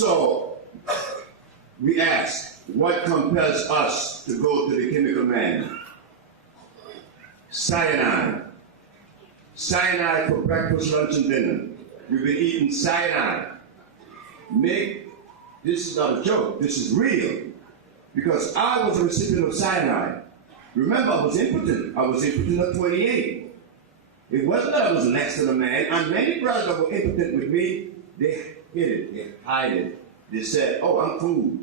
So, we ask, what compels us to go to the chemical man? Cyanide. Cyanide for breakfast, lunch, and dinner. We've been eating cyanide. This is not a joke, this is real. Because I was a recipient of cyanide. Remember, I was impotent. I was impotent at 28. It wasn't that I was less than a man, and many brothers that were impotent with me, they hid it, they hide it. They said, oh, I'm cool.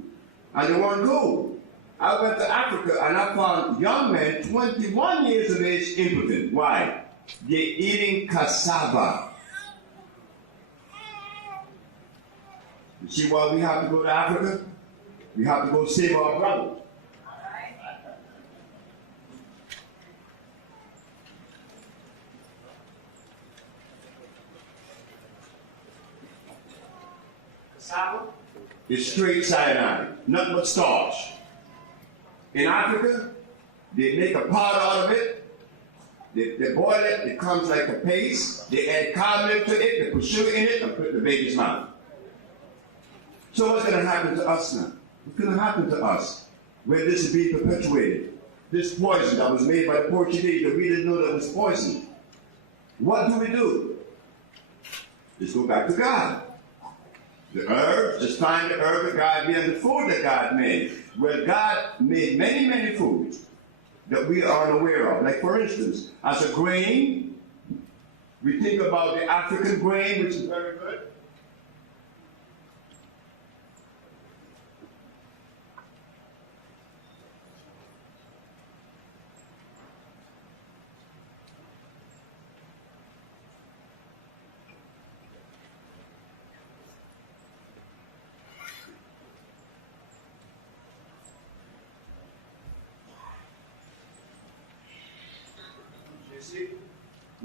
And they weren't cool. I went to Africa and I found young men, 21 years of age, impotent. Why? They're eating cassava. You see why we have to go to Africa? We have to go save our brothers. Cassava? It's straight cyanide, nothing but starch. In Africa, they make a powder out of it. They boil it, it comes like a paste. They add carbonate to it, they put sugar in it, and put it in the baby's mouth. So what's going to happen to us now? What's going to happen to us when this is being perpetuated? This poison that was made by the Portuguese that we didn't know that was poison. What do? Let's go back to God. The herbs, just find the herb that God made and the food that God made. Well, God made many, many foods that we are unaware of. Like, for instance, as a grain, we think about the African grain, which is very good.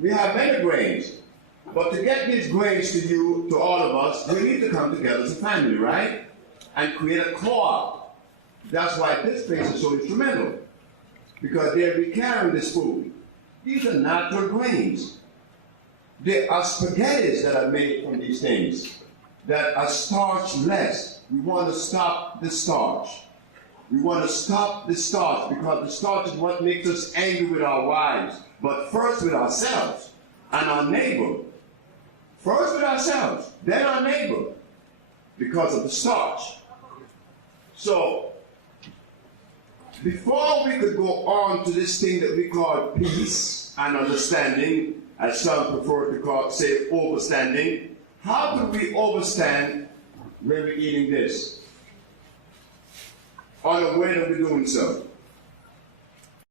We have many grains, but to get these grains to you, to all of us, we need to come together as a family, right? And create a co-op. That's why this place is so instrumental, because they'll be carrying this food. These are natural grains. There are spaghettis that are made from these things that are starch-less. We want to stop the starch. We want to stop the starch because the starch is what makes us angry with our wives. But first with ourselves and our neighbor. First with ourselves, then our neighbor, because of the starch. So, before we could go on to this thing that we call peace and understanding, as some prefer to say overstanding, how do we overstand when we're eating this? Unaware that we're doing so.